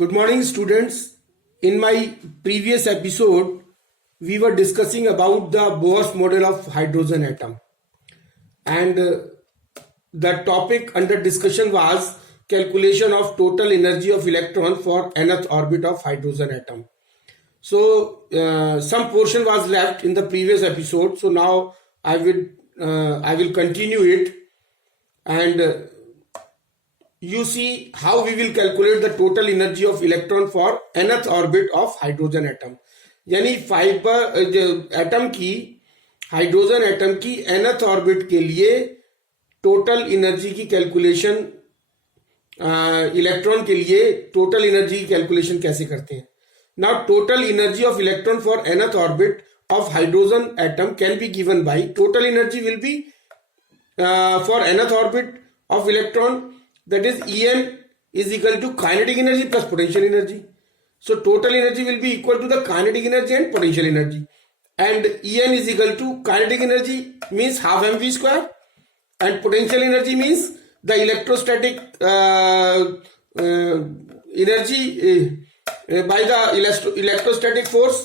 Good morning, students. In my previous episode, we were discussing about the Bohr's model of hydrogen atom, and the topic under discussion was calculation of total energy of electron for nth orbit of hydrogen atom. So some portion was left in the previous episode. So now I will continue it, and you see how we will calculate the total energy of electron for nth orbit of hydrogen atom. यानी fibre atom की hydrogen atom की nth orbit के लिए total energy की calculation, electron के लिए total energy की calculation कैसे करते हैं. Now total energy of electron for nth orbit of hydrogen atom can be given by total energy will be for nth orbit of electron, that is En is equal to kinetic energy plus potential energy. So total energy will be equal to the kinetic energy and potential energy, and En is equal to kinetic energy means half mv square and potential energy means the electrostatic energy by the electrostatic force,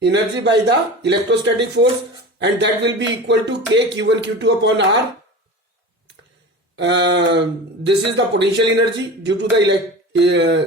energy by the electrostatic force, and that will be equal to k q1 q2 upon r. This is the potential energy due to the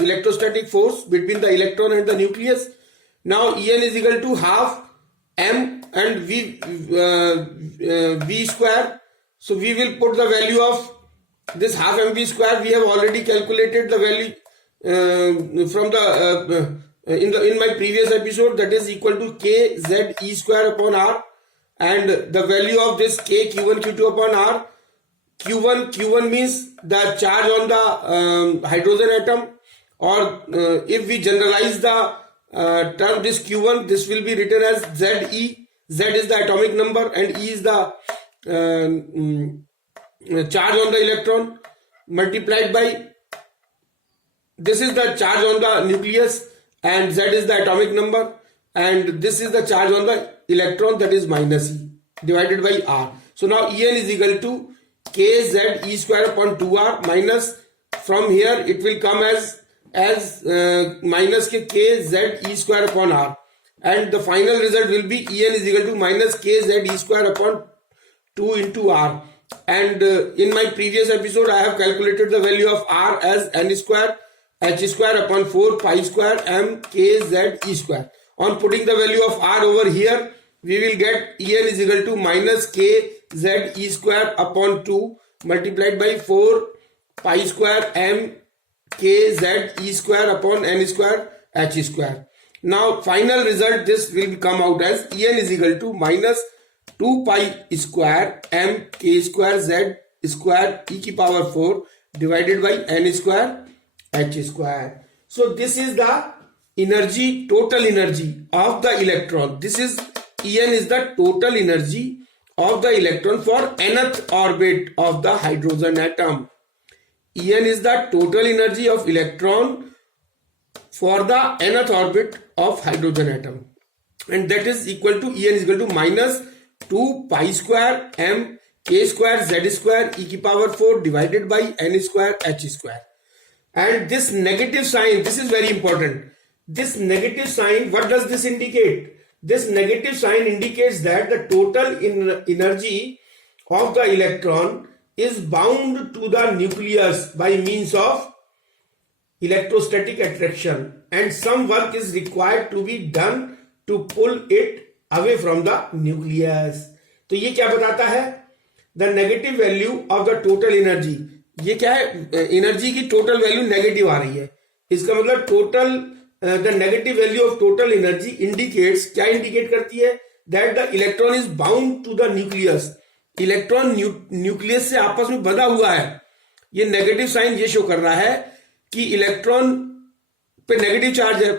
electrostatic force between the electron and the nucleus. Now En is equal to half m and v square. So we will put the value of this half mv square. We have already calculated the value from the in my previous episode, that is equal to k z e square upon r, and the value of this k q1 q2 upon r. Q1 means the charge on the hydrogen atom, or if we generalize the term this Q1, this will be written as ZE. Z is the atomic number and E is the charge on the electron, multiplied by this is the charge on the nucleus, and Z is the atomic number, and this is the charge on the electron, that is minus E, divided by R. So now En is equal to kz e square upon 2r minus, from here it will come as minus kz e square upon r, and the final result will be En is equal to minus kz e square upon 2 into r. And in my previous episode I have calculated the value of r as n square h square upon 4 pi square m kz e square. On putting the value of r over here, we will get En is equal to minus k z e square upon 2 multiplied by 4 pi square m k z e square upon n square h square. Now final result, this will come out as En is equal to minus 2 pi square m k square z square e ki power 4 divided by n square h square. So this is the energy, total energy of the electron. This is En is the total energy of the electron for nth orbit of the hydrogen atom. En is the total energy of electron for the nth orbit of hydrogen atom, and that is equal to En is equal to minus 2 pi square m k square z square e ki power 4 divided by n square h square. And this negative sign, this is very important. This negative sign, what does this indicate? This negative sign indicates that the total energy of the electron is bound to the nucleus by means of electrostatic attraction, and some work is required to be done to pull it away from the nucleus. तो ये क्या बताता है? The negative value of the total energy. ये क्या है? Energy की total value negative आ रही है. इसका मतलब total the negative value of total energy indicates, क्या indicate करती है? That the electron is bound to the nucleus. Electron nucleus से आपस में बंधा हुआ है. ये नेगेटिव साइन ये शो कर रहा है कि इलेक्ट्रॉन पे नेगेटिव चार्ज है,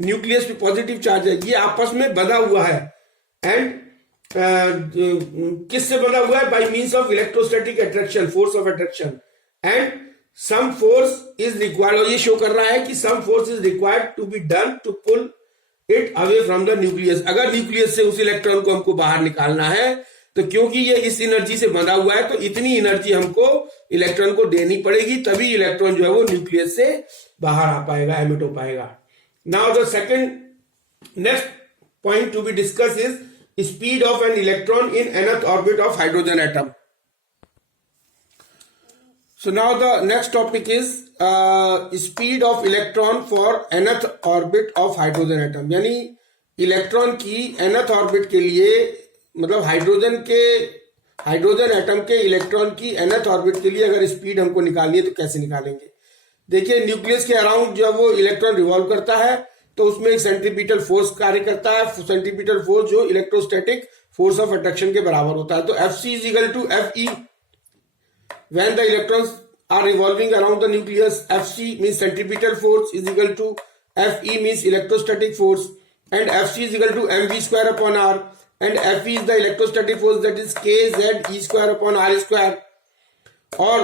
न्यूक्लियस पे पॉजिटिव चार्ज है, ये आपस में बंधा हुआ है. एंड किससे बंधा हुआ है? Bye means of electrostatic attraction, force of attraction. And some force is required, और ये शो कर रहा है कि some force is required to be done to pull it away from the nucleus. अगर न्यूक्लियस से उस इलेक्ट्रॉन को हमको बाहर निकालना है तो क्योंकि ये इस एनर्जी से बंधा हुआ है तो इतनी एनर्जी हमको इलेक्ट्रॉन को देनी पड़ेगी, तभी इलेक्ट्रॉन जो है वो न्यूक्लियस से बाहर आ पाएगा, एमिट हो पाएगा। Now the second next point to be discuss is speed of an electron in nth orbit of hydrogen atom. So now the next topic is speed of electron for nth orbit of hydrogen atom। यानी electron की nth orbit के लिए, मतलब hydrogen atom के electron की nth orbit के लिए अगर स्पीड हमको निकालनी है तो कैसे निकालेंगे। देखिए न्यूक्लियस के अराउंड जब वो इलेक्ट्रॉन रिवॉल्व करता है तो उसमें एक सेंट्रीपिटल फोर्स कार्य करता है। सेंट्रीपिटल फोर्स जो इलेक्ट्रोस्टैटिक फोर्स ऑफ अट्रैक्शन के बराबर होता है। तो Fc is equal to Fe। When the electrons are revolving around the nucleus, Fc means centripetal force is equal to Fe means electrostatic force, and Fc is equal to mv square upon r, and Fe is the electrostatic force, that is kz e square upon r square. Or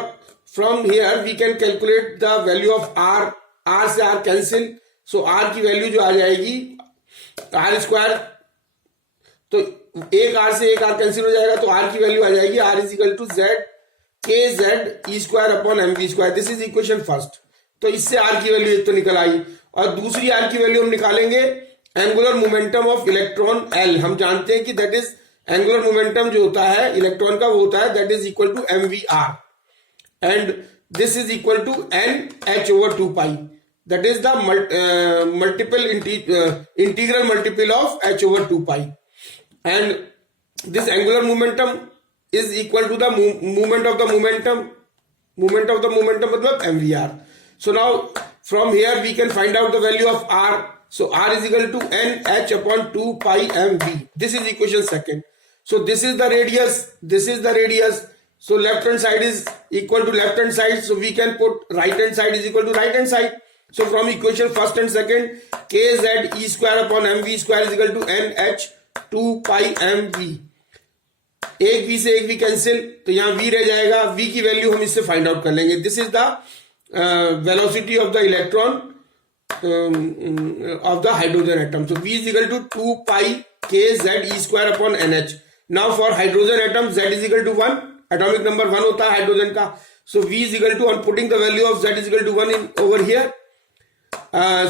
from here we can calculate the value of r से r cancel, so r की value जो आ जाएगी r square, तो एक r से एक r cancel हो जाएगा तो r की वैल्यू आ जाएगी r is equal to z kz e square upon mv square। This is equation first. तो इससे r की वैल्यू एक तो निकल आई, और दूसरी r की वैल्यू हम निकालेंगे angular momentum of electron L। हम जानते हैं कि दैट इज एंगुलर मोमेंटम जो होता है इलेक्ट्रॉन का वो होता है that is equal to mvr, and this is equal to nh over 2 pi, that is the multiple integral multiple of h over 2 pi, and this angular momentum is equal to the movement of the momentum मतलब mvr। So now from here we can find out the value of r, so r is equal to nh upon 2 pi mv। this is equation second। so this is the radius, so left hand side is equal to left hand side, so we can put right hand side is equal to right hand side। so from equation first and second, kz e square upon mv square is equal to nh 2 pi mv। एक v से एक v cancel, तो यहां v रह जाएगा, v की value हम इससे फाइंड आउट कर लेंगे। This is the velocity of the electron of the hydrogen atom. So v is equal to 2 pi k z e square upon nh। Now for hydrogen atom z is equal to 1, atomic number 1 होता है hydrogen का। So v is equal to, on putting the value of z is equal to 1 in over here,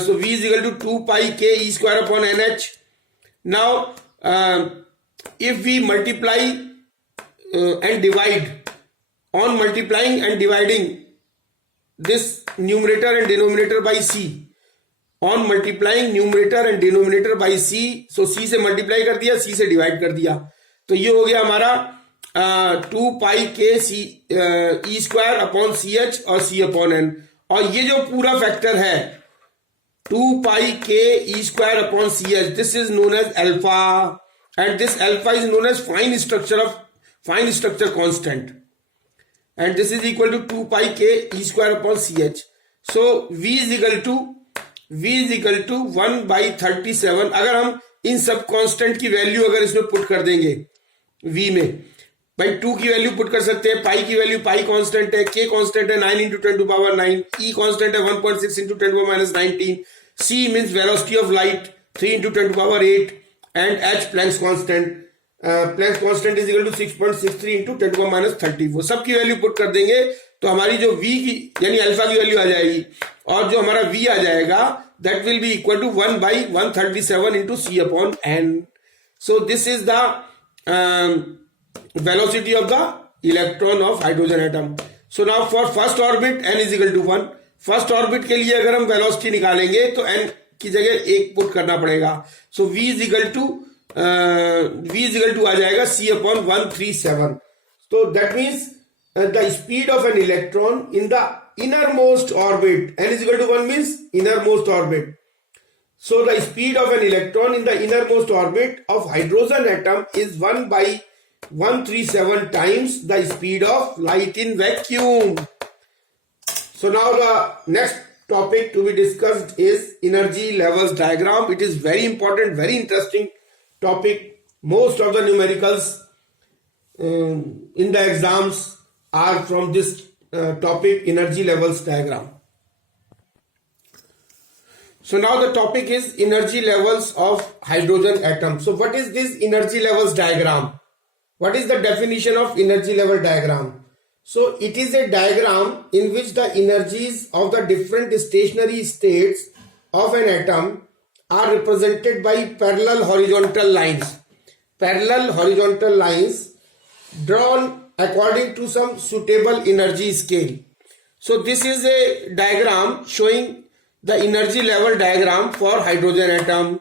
so v is equal to 2 pi k e square upon nh। Now if we multiply and divide, on multiplying and dividing this numerator and denominator by c, on multiplying numerator and denominator by c, so c से multiply कर दिया, c से divide कर दिया, तो ये हो गया हमारा 2 pi k c e square upon C H और c अपॉन n। और ये जो पूरा फैक्टर है 2 pi k e square upon C H, this is known as alpha, and this alpha is known as fine structure constant, and this is equal to 2 pi k e square upon ch। so v is equal to 1 by 37। अगर हम इन सब constant की value अगर इसमें put कर देंगे v में, भाई 2 की वैल्यू पुट कर सकते हैं, पाई की वैल्यू, पाई कांस्टेंट है, k कांस्टेंट है 9 into 10 to power 9, e constant है 1.6 into 10 to power minus 19, c means velocity of light 3 into 10 to power 8, and h Planck's constant, Planck's constant is equal to 6.63 into 10 to power minus 34। सबकी value put कर देंगे तो हमारी जो v की यानी alpha की वैल्यू आ जाएगी, और जो हमारा v आ जाएगा that will be equal to 1 by 137 into c upon n। so this is the velocity of the electron of hydrogen atom। so now for first orbit n is equal to 1। First orbit के लिए अगर हम velocity निकालेंगे तो n की जगह एक put करना पड़ेगा। सो v इज इक्वल टू आ जाएगा c अपॉन 137। तो that means the speed of an electron in the innermost orbit, n is equal to 1 means innermost orbit। so the speed of an electron in the innermost orbit of hydrogen atom is 1 by 137 times the speed of light in vacuum। so now the next topic to be discussed is energy levels diagram। it is very important, very interesting topic। most of the numericals in the exams are from this topic, energy levels diagram। so now the topic is energy levels of hydrogen atom। so what is this energy levels diagram? What is the definition of energy level diagram? So it is a diagram in which the energies of the different stationary states of an atom are represented by parallel horizontal lines. Parallel horizontal lines drawn according to some suitable energy scale. So this is a diagram showing the energy level diagram for hydrogen atom,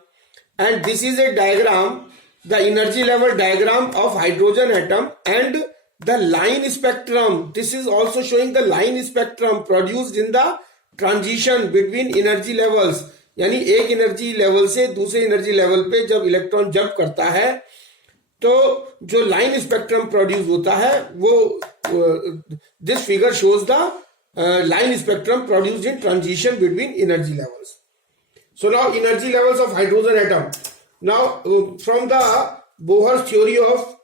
and this is a diagram, the energy level diagram of hydrogen atom, and the line spectrum. This is also showing the line spectrum produced in the transition between energy levels. यानी एक energy level से दूसरे energy level पे जब electron jump करता है तो जो लाइन स्पेक्ट्रम प्रोड्यूस होता है वो this figure shows the line spectrum produced in transition between energy levels. So now energy levels of hydrogen atom. Now from the Bohr's theory of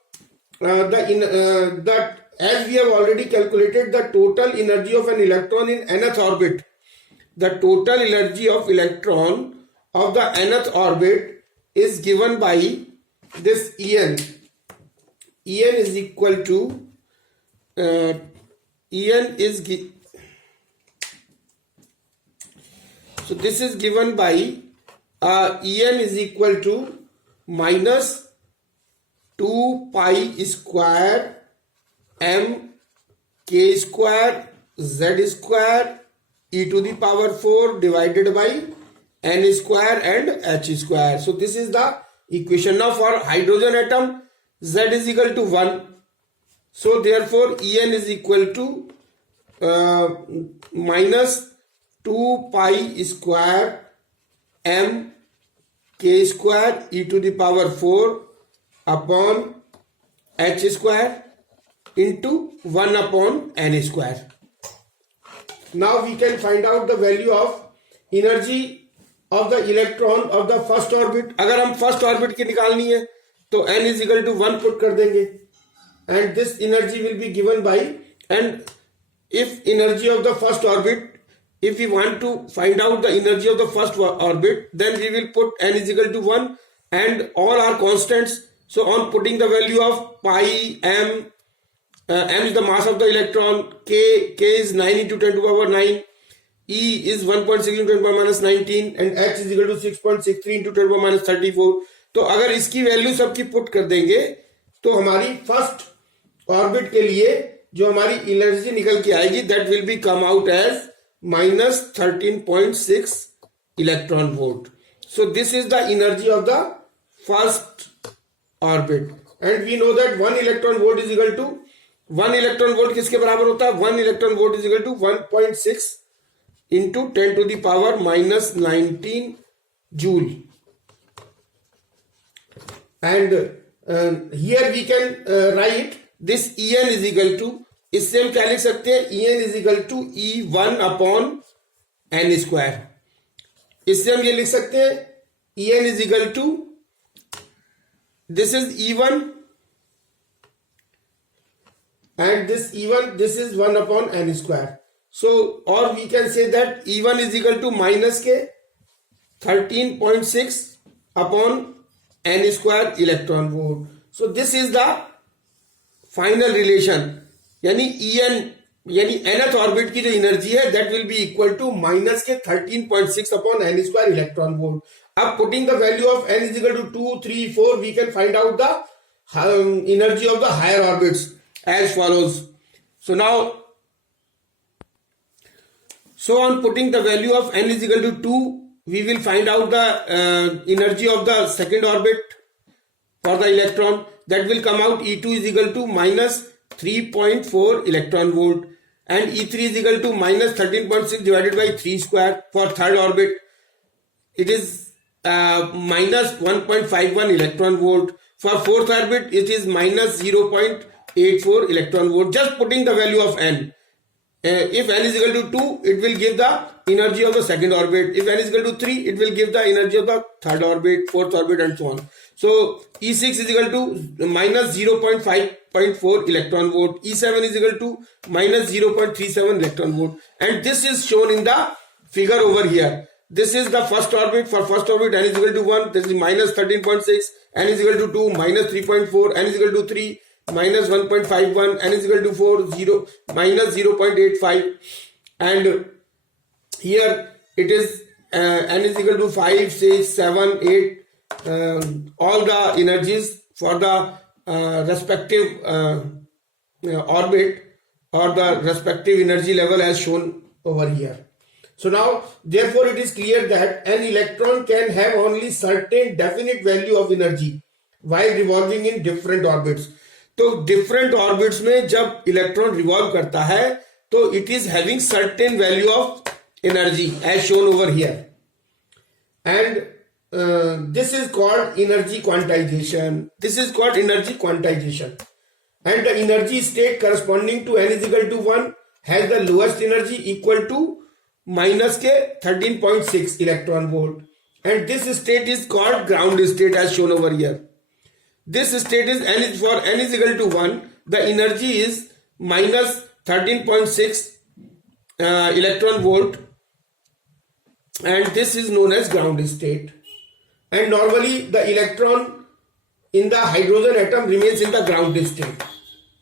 that as we have already calculated the total energy of an electron in nth orbit, the total energy of electron of the nth orbit is given by this En. En is equal to so this is given by En is equal to minus 2 pi square m k square z square e to the power 4 divided by n square and h square. So this is the equation. Now for hydrogen atom, z is equal to 1. So therefore En is equal to minus 2 pi square m k square e to the power 4 upon h square into 1 upon n square. Now we can find out the value of energy of the electron of the first orbit. अगर हम first orbit की निकालनी है तो n is equal to 1 put कर देंगे, and this energy will be given by, and if energy of the first orbit, if we want to find out the energy of the first orbit, then we will put n is equal to 1 and all are constants. So on putting the value of pi m, m is the mass of the electron, k is 9 into 10 to the power 9, E is 1.6 into 10 to the power minus 19 and H is equal to 6.63 into 10 to the power minus 34. तो अगर इसकी value सबकी put कर देंगे तो हमारी first orbit के लिए जो हमारी एनर्जी निकल के आएगी that will be come out as minus 13.6 electron volt. So this is the energy of the first orbit, and we know that 1 electron volt is equal to 1 electron volt किसके बराबर होता है? 1 electron volt is equal to 1.6 into 10 to the power minus 19 joule. And here we can write this En is equal to, इससे हम क्या लिख सकते हैं? En is equal to E1 upon n square. इससे हम ये लिख सकते हैं En is equal to, this is E1 and this E1, this is 1 upon n square. So or we can say that E1 is equal to minus k 13.6 upon n square electron volt. So this is the final relation. यानी En यानी nth orbit की जो energy है that will be equal to minus K 13.6 upon n square electron volt. अब putting the value of n is equal to 2, 3, 4 we can find out the energy of the higher orbits as follows. So now so on putting the value of n is equal to 2 we will find out the energy of the second orbit for the electron. That will come out E2 is equal to minus 3.4 electron volt and E3 is equal to minus 13.6 divided by 3 square. For third orbit it is minus 1.51 electron volt. For fourth orbit it is minus 0.84 electron volt. Just putting the value of n. If n is equal to 2 it will give the energy of the second orbit. If n is equal to 3 it will give the energy of the third orbit, fourth orbit and so on. So E6 is equal to minus 0.5.4 electron volt. E7 is equal to minus 0.37 electron volt. And this is shown in the figure over here. This is the first orbit. For first orbit n is equal to 1. This is minus 13.6. N is equal to 2. Minus 3.4. N is equal to 3. minus 1.51, n is equal to 4, 0, minus 0.85, and here it is n is equal to 5, 6, 7, 8, all the energies for the respective orbit or the respective energy level as shown over here. So now, therefore, it is clear that an electron can have only certain definite value of energy while revolving in different orbits. तो different orbits में जब electron revolve करता है, तो it is having certain value of energy as shown over here, and this is called energy quantization. This is called energy quantization, and the energy state corresponding to n is equal to 1 has the lowest energy equal to minus के 13.6 electron volt, and this state is called ground state as shown over here. This state is for n is equal to 1, the energy is minus 13.6 electron volt, and this is known as ground state. And normally the electron in the hydrogen atom remains in the ground state.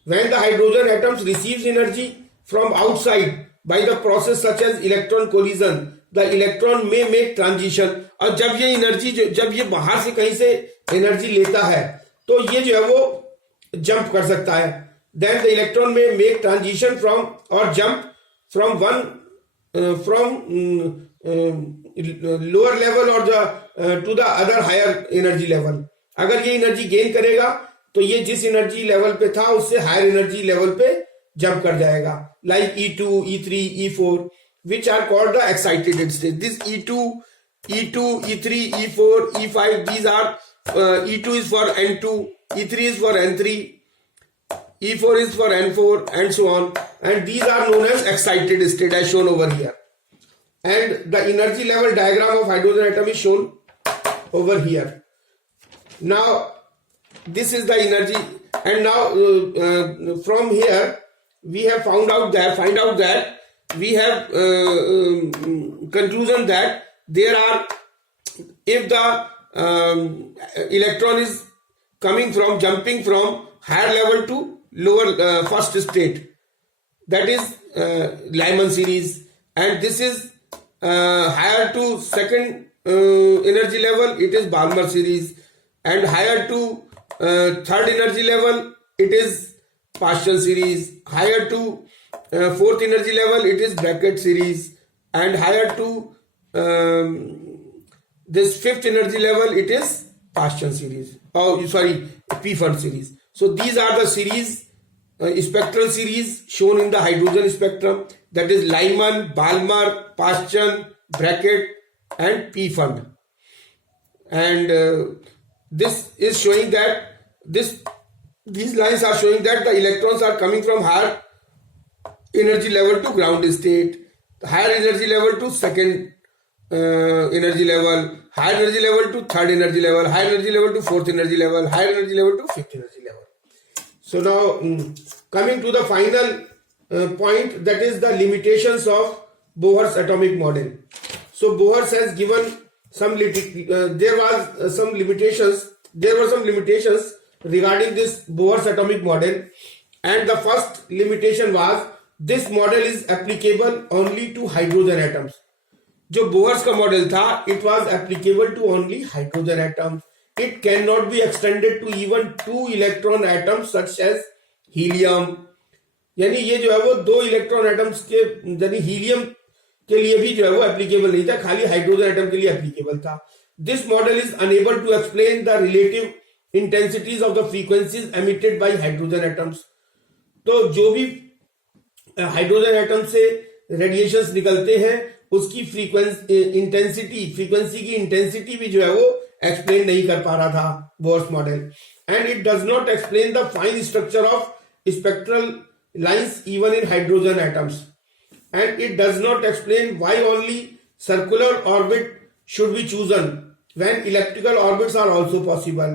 When the hydrogen atoms receives energy from outside by the process such as electron collision, the electron may make transition. और जब ये energy जब ये बाहर से कहीं से energy लेता है, तो ये जो है वो जंप कर सकता है. Then the electron may make transition from or jump from one lower level or to the other higher energy level. अगर ये एनर्जी गेन करेगा तो ये जिस एनर्जी लेवल पे था उससे हायर एनर्जी लेवल पे जंप कर जाएगा. Like E2, E3, E4, which are called the excited state. This E2, E3, E4, E5, these are E2 is for N2, E3 is for N3, E4 is for N4, and so on. And these are known as excited state as shown over here. And the energy level diagram of hydrogen atom is shown over here. Now, this is the energy, and now from here we have find out that we have conclusion that there are, if the electron is jumping from higher level to lower first state, that is Lyman series, and this is higher to second energy level, it is Balmer series, and higher to third energy level, it is Paschen series, higher to fourth energy level, it is Brackett series, and higher to this fifth energy level, it is Paschen series. Oh, sorry, P-Fund series. So these are the series, spectral series shown in the hydrogen spectrum, that is Lyman, Balmer, Paschen, Brackett, and P-Fund. And this is showing that these lines are showing that the electrons are coming from higher energy level to ground state, higher energy level to second energy level, higher energy level to third energy level, higher energy level to fourth energy level, higher energy level to fifth energy level. So now coming to the final point, that is the limitations of Bohr's atomic model. So Bohr has given some there were some limitations regarding this Bohr's atomic model, and the first limitation was this model is applicable only to hydrogen atoms. जो Bohr's का model था, it was applicable to only hydrogen atoms. It cannot be extended to even 2 electron atoms such as helium. यानी ये जो है वो 2 electron atoms के, यानी हीलियम के लिए भी जो है वो एप्लीकेबल नहीं था, खाली हाइड्रोजन एटम के लिए एप्लीकेबल था. This model is unable to explain the relative intensities of the frequencies emitted by hydrogen atoms. तो जो भी हाइड्रोजन एटम से रेडिएशंस निकलते हैं उसकी फ्रीक्वेंसी की इंटेंसिटी भी जो है वो एक्सप्लेन नहीं कर पा रहा था Bohr's model. And it does not explain the fine structure of spectral lines even in hydrogen atoms. And it does not explain why only circular orbit should be chosen when elliptical orbits are also possible.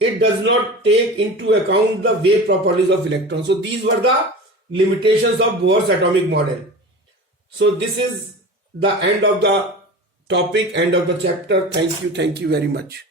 It does not take into account the wave properties of electrons. So these were the limitations of Bohr's atomic model. So this is the end of the topic, end of the chapter. Thank you very much.